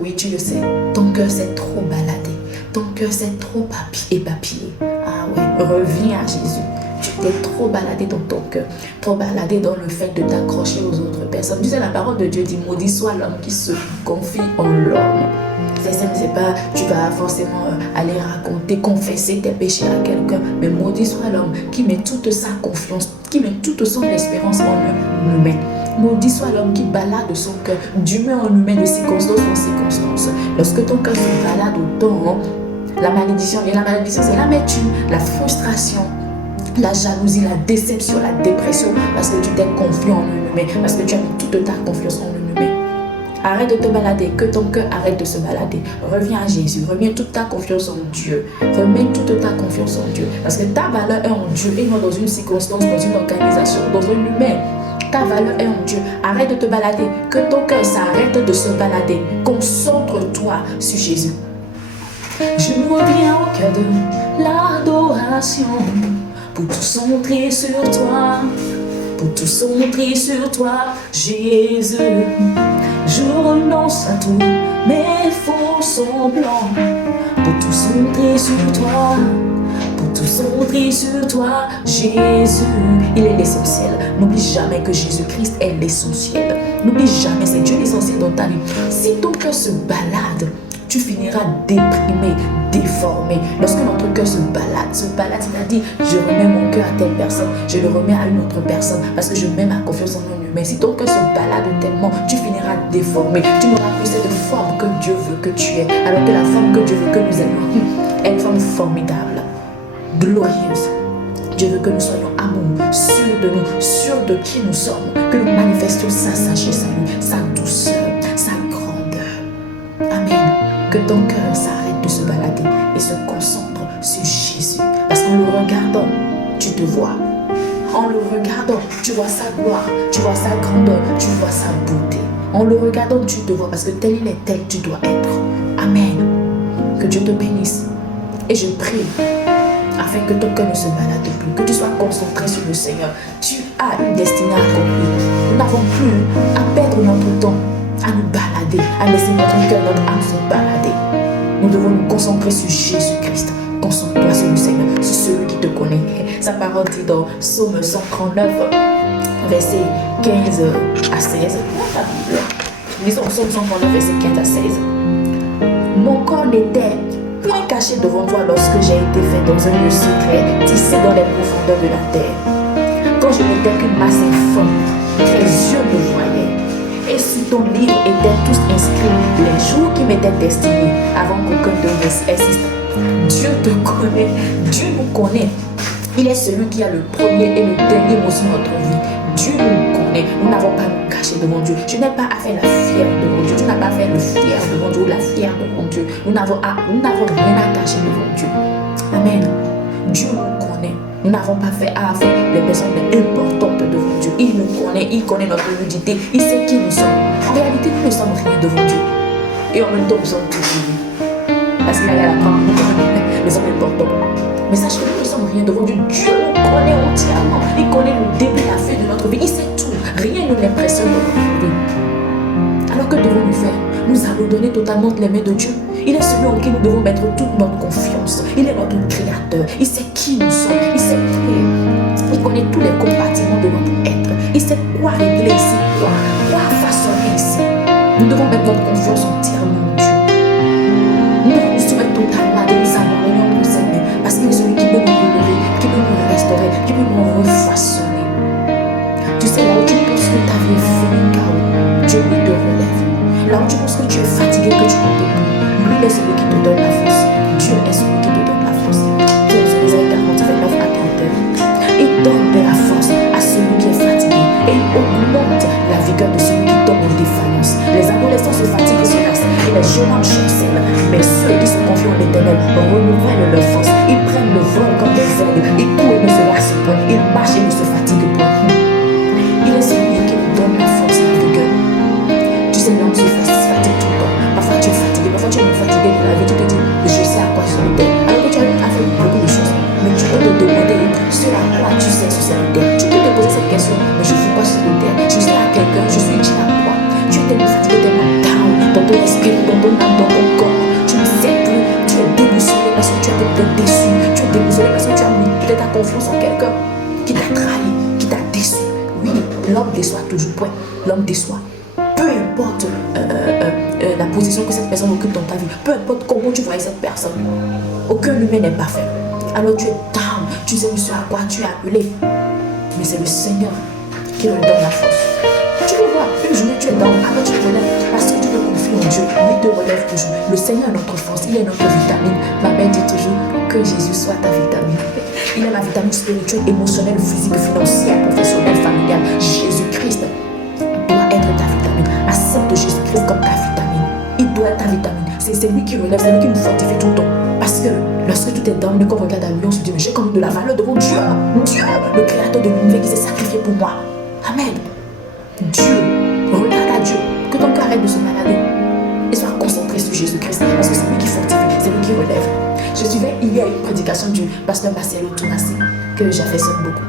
Oui, tu le sais, ton cœur s'est trop baladé, ton cœur s'est trop éparpillé. Ah ouais, reviens à Jésus. Tu t'es trop baladé dans ton cœur, trop baladé dans le fait de t'accrocher aux autres personnes. Tu sais, la parole de Dieu dit, maudit soit l'homme qui se confie en l'homme. C'est pas, tu vas forcément aller raconter, confesser tes péchés à quelqu'un, mais maudit soit l'homme qui met toute sa confiance, qui met toute son espérance en l'humain. Maudit soit l'homme qui balade son cœur d'humain en humain, de circonstance en circonstance. Lorsque ton cœur se balade autant, la malédiction vient. La malédiction, c'est l'amertume, la frustration, la jalousie, la déception, la dépression, parce que tu t'es confié en un humain, parce que tu as mis toute ta confiance en un humain. Arrête de te balader, que ton cœur arrête de se balader. Reviens à Jésus, remets toute ta confiance en Dieu. Remets toute ta confiance en Dieu. Parce que ta valeur est en Dieu et non dans une circonstance, dans une organisation, dans un humain. Ta valeur est en Dieu. Arrête de te balader, que ton cœur s'arrête de se balader. Concentre-toi sur Jésus. Je reviens au cœur de l'adoration pour tout centrer sur toi. Pour tout centrer sur toi, Jésus. Je renonce à tous mes faux semblants. Pour tout centrer sur toi. Pour tout centrer sur toi, Jésus. Il est l'essentiel. N'oublie jamais que Jésus-Christ est l'essentiel. N'oublie jamais, c'est Dieu l'essentiel dans ta vie. Si ton cœur se balade, tu finiras déprimé, déformé. Lorsque notre cœur se balade, c'est-à-dire, je remets mon cœur à telle personne, je le remets à une autre personne, parce que je mets ma confiance en un humain. Si ton cœur se balade tellement, tu finiras déformé. Tu n'auras plus cette forme que Dieu veut que tu aies, alors que la forme que Dieu veut que nous ayons est une forme formidable, glorieuse. Dieu veut que nous soyons amoureux, sûrs de nous, sûrs de qui nous sommes, que nous manifestions sa sagesse à lui, sa douceur, sa grandeur. Amen. Que ton cœur s'arrête de se balader et se concentre sur Jésus. Parce qu'en le regardant, tu te vois. En le regardant, tu vois sa gloire, tu vois sa grandeur, tu vois sa beauté. En le regardant, tu te vois parce que tel il est, tel tu dois être. Amen. Que Dieu te bénisse. Et je prie afin que ton cœur ne se balade plus, que tu sois concentré sur le Seigneur. Tu as une destinée à accomplir. Nous n'avons plus à perdre notre temps, à nous balader, à laisser notre cœur, notre âme se balader. Nous devons nous concentrer sur Jésus-Christ. Concentre-toi sur le Seigneur, sur celui qui te connaît. Sa parole dit dans Psaume 139, verset 15 à 16. Lisons Psaume 139, verset 15 à 16. Mon corps n'était point caché devant toi lorsque j'ai été fait dans un lieu secret, tissé dans les profondeurs de la terre. Quand je n'étais qu'une masse informe, tes yeux me voyaient. Et sur ton livre étaient tous inscrits les jours qui m'étaient destinés avant qu'aucun d'eux n'existe. Dieu te connaît, Dieu nous connaît. Il est celui qui a le premier et le dernier mot sur notre vie. Dieu nous connaît. Nous n'avons pas à nous cacher devant Dieu. Je n'ai pas à faire la fière devant Dieu. Tu n'as pas à faire le fier devant Dieu ou la fière devant Dieu. Nous n'avons rien à cacher devant Dieu. Amen. Dieu nous connaît. Nous n'avons pas à faire les personnes importantes devant Dieu. Il nous connaît, il connaît notre nudité. Il sait qui nous sommes. En réalité, nous ne sommes rien devant Dieu. Et en même temps, nous sommes tous unis. Parce qu'il y a la grande, nous sommes importants. Mais sache que nous ne sommes rien devant Dieu. Dieu nous connaît entièrement. Il connaît le début et la fin de notre vie. Il sait tout. Rien ne l'impressionne dans notre vie. Alors que devons-nous faire? Nous abandonner totalement les mains de Dieu. Il est celui en qui nous devons mettre toute notre confiance. Il est notre créateur. Il sait qui nous sommes. Il sait qui. Il connaît tous les compartiments de notre être. Il sait quoi régler ici, quoi façonner ici. Nous devons mettre notre confiance entièrement en Dieu. Nous devons nous soumettre totalement et nous abandonner entre ses mains. Parce qu'il est celui qui peut nous relever, qui peut nous restaurer, qui peut nous refaçonner. Tu sais, là où tu penses que ta vie est finie, car Dieu lui te relève. Là où tu penses que tu es fatigué, que tu ne peux plus, lui il est celui qui te donne la force. Dieu est celui qui te donne la force. Dieu est Isaïe 49 à 31. Il donne de la force à celui qui est fatigué et il augmente la vigueur de celui qui tombe en défaillance. Les adolescents se fatiguent et se lassent et les jeunes hommes chancellent. Mais ceux qui se confient en l'Éternel renouvellent leur force. Ils prennent le vol comme des aigles. Ils courent et ne se lassent point. Ils marchent et ne se fatiguent point. Il est celui qui nous donne la force, la vigueur. Tu sais, l'homme se fatigue tout le temps. Parfois tu es fatigué, parfois tu es fatigué de la vie. Tu te dis, je sais à quoi je suis terre. Alors que tu as fait beaucoup de choses. Mais tu peux te demander ce à quoi tu sais sur cette terre. Tu peux te poser cette question, mais je fais quoi sur cette terre? Je sais à quelqu'un, je suis utile à quoi? Tu es tellement fatigué, tellement down dans ton esprit, dans ton ton âme, dans ton corps. Tu ne sais plus, tu es déboussolé parce que tu as peut-être déçu. Tu es déboussolé parce que tu as mis peut-être ta confiance en quelqu'un qui t'a trahi, qui t'a déçu. Oui, l'homme déçoit toujours, point. L'homme déçoit. Peu importe la position que cette personne occupe dans ta vie, peu importe comment tu voyais cette personne, aucun humain n'est parfait. Alors tu es down, tu sais ce à quoi tu es appelé. Mais c'est le Seigneur qui redonne la force. Tu peux voir, une journée tu es down, après tu te relèves parce que tu te confies en Dieu. Lui te relève toujours. Le Seigneur est notre force, il est notre vitamine. Ma mère dit toujours que Jésus soit ta vitamine. Il est la vitamine spirituelle, émotionnelle, physique, financière, professionnelle, familiale. Jésus-Christ doit être ta vitamine. Accepte Jésus-Christ comme ta vitamine. Il doit être ta vitamine. C'est lui qui relève, c'est lui qui nous fortifie tout le temps. Parce que lorsque tout est down, quand on regarde à lui, on se dit, mais j'ai comme de la valeur devant Dieu. Dieu, le créateur de l'univers qui s'est sacrifié pour moi. Amen. Dieu, regarde à Dieu. Que ton cœur arrête de se balader et sois concentré sur Jésus-Christ. Parce que c'est lui qui fortifie, c'est lui qui relève. Je suivais hier une prédication du pasteur Marcelo Tounassi que j'affectionne beaucoup.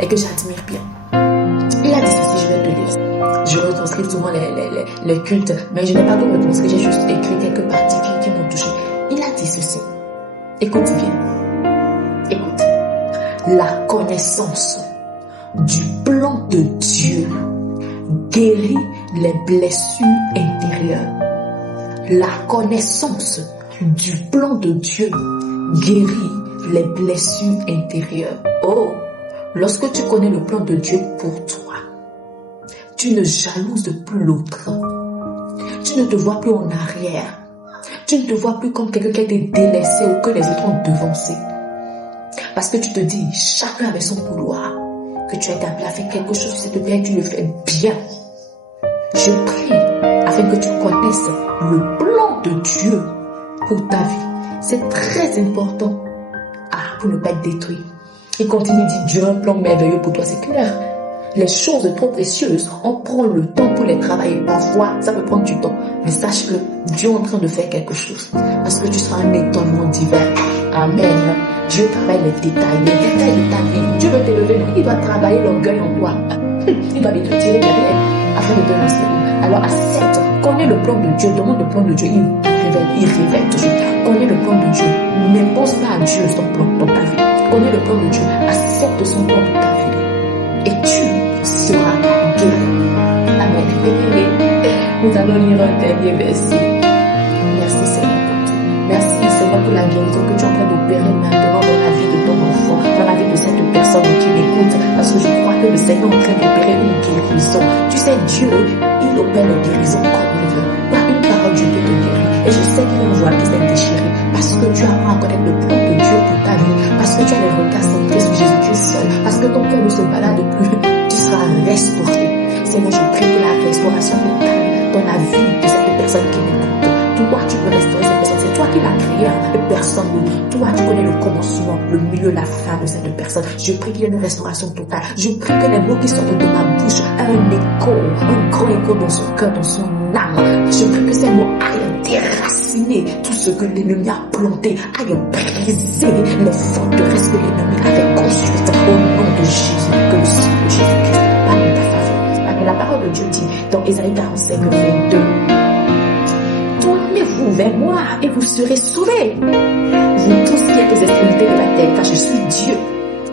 Et que j'admire bien. Il a dit ceci, je vais te lire. Je retranscris souvent les cultes, mais je n'ai pas tout retranscrit, j'ai juste écrit quelques parties qui m'ont touché. Il a dit ceci. Écoute bien. Écoute. La connaissance du plan de Dieu guérit les blessures intérieures. La connaissance du plan de Dieu guérit les blessures intérieures. Oh, lorsque tu connais le plan de Dieu pour toi, tu ne jalouses plus l'autre. Tu ne te vois plus en arrière. Tu ne te vois plus comme quelqu'un qui a été délaissé ou que les autres ont devancé. Parce que tu te dis, chacun avait son couloir, que tu as été appelé à faire quelque chose sur cette terre et tu le fais bien. Je prie afin que tu connaisses le plan de Dieu pour ta vie. C'est très important pour ne pas être détruit. Il continue, dit Dieu a un plan merveilleux pour toi, c'est clair. Les choses trop précieuses, on prend le temps pour les travailler. Parfois, ça peut prendre du temps. Mais sache que Dieu est en train de faire quelque chose. Parce que tu seras un étonnement divin. Amen. Dieu travaille les détails de ta vie. Dieu veut t'élever, il doit travailler l'orgueil en toi. Il doit te tirer derrière afin de te lancer. Alors accepte, connais le plan de Dieu, demande le plan de Dieu, il révèle toujours. Connais le plan de Dieu, n'impose pas à Dieu son plan dans ta vie. Connais le plan de Dieu, accepte son plan pour ta vie. Et tu seras guéri. Amen. Nous allons lire un dernier verset. Merci Seigneur pour tout. Merci Seigneur pour la guérison que tu es en train d'opérer maintenant dans la vie de ton enfant, dans la vie de cette personne qui m'écoute. Parce que je crois que le Seigneur est en train d'opérer une guérison. Tu sais, Dieu, il opère la guérison comme il veut. Par une parole, Dieu peut te guérir. Et je sais qu'il envoie qui s'est déchiré. Parce que tu apprends à connaître le plan de Dieu pour ta vie. Parce que tu as les regards centrés sur Jésus-Christ seul. Parce que ton cœur ne se balade plus. Tu seras restauré. Seigneur, je prie pour la restauration totale dans la vie de cette personne qui m'écoute. Toi, tu peux restaurer cette personne. C'est toi qui l'as créée, et personne d'autre. Toi, tu connais le commencement, le milieu, la fin de cette personne. Je prie qu'il y ait une restauration totale. Je prie que les mots qui sortent de ma bouche aient un écho, un grand écho dans son cœur, dans son âme. Je prie que ces mots aillent déraciner tout ce que l'ennemi a planté, aillent briser les forteresses que l'ennemi avait construites au nom de Jésus, que le sang de Jésus-Christ parle de ta faveur. Parce que la parole de Dieu dit dans Ésaïe 45, 22, tournez-vous vers moi et vous serez sauvés. Vous tous qui êtes aux extrémités de la terre, car je suis Dieu.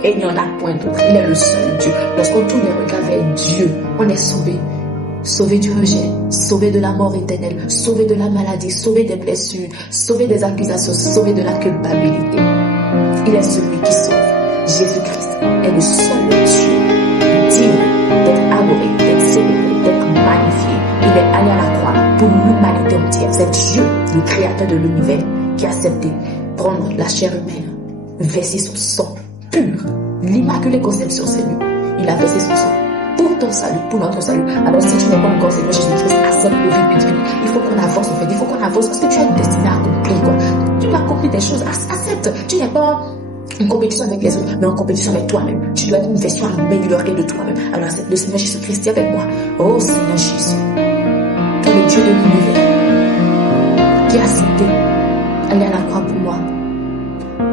Et il n'y en a point d'autre. Il est le seul Dieu. Lorsqu'on tourne les regards vers Dieu, on est sauvé. Sauvé du rejet, sauvé de la mort éternelle, sauvé de la maladie, sauvé des blessures, sauvé des accusations, sauvé de la culpabilité. Il est celui qui sauve. Jésus-Christ est le seul Dieu digne d'être adoré, d'être célébré, d'être magnifié. Il est allé à la croix pour l'humanité entière. C'est Dieu, le créateur de l'univers, qui a accepté prendre la chair humaine, verser son sang pur. L'immaculée conception, c'est lui. Il a versé son sang pour ton salut, pour notre salut. Alors si tu n'es pas encore Seigneur Jésus-Christ, accepte le vie. Il faut qu'on avance en fait, il faut qu'on avance parce que tu as une destinée à accomplir quoi. Tu dois accomplir des choses, accepte. Tu n'es pas en compétition avec les autres, mais en compétition avec toi-même. Tu dois être une version améliorée de toi-même. Alors accepte le Seigneur Jésus-Christ avec moi. Oh Seigneur Jésus, toi le Dieu de l'univers, qui a accepté aller à la croix pour moi,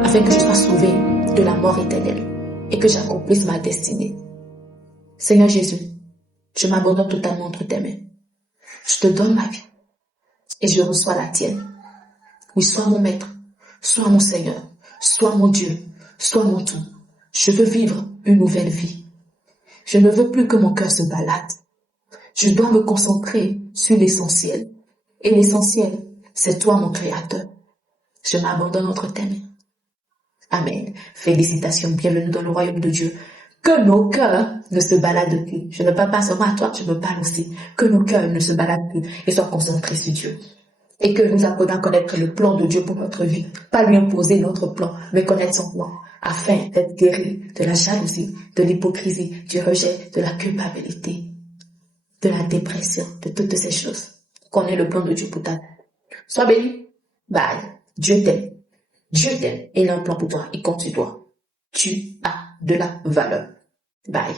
afin que je sois sauvé de la mort éternelle et que j'accomplisse ma destinée. Seigneur Jésus, je m'abandonne totalement entre tes mains. Je te donne ma vie. et je reçois la tienne. Oui, sois mon maître, sois mon Seigneur, sois mon Dieu, sois mon tout. Je veux vivre une nouvelle vie. Je ne veux plus que mon cœur se balade. Je dois me concentrer sur l'essentiel. Et l'essentiel, c'est toi, mon Créateur. Je m'abandonne entre tes mains. Amen. Félicitations, bienvenue dans le royaume de Dieu. Que nos cœurs ne se baladent plus. Je ne parle pas seulement à toi, je me parle aussi. Que nos cœurs ne se baladent plus et soient concentrés sur Dieu. Et que nous apprenions à connaître le plan de Dieu pour notre vie. Pas lui imposer notre plan, mais connaître son plan. Afin d'être guéri de la jalousie, de l'hypocrisie, du rejet, de la culpabilité, de la dépression, de toutes ces choses. Connais le plan de Dieu pour ta vie. Sois béni. Bye. Dieu t'aime. Dieu t'aime et il a un plan pour toi. Il compte sur toi. Tu as de la valeur. Bye.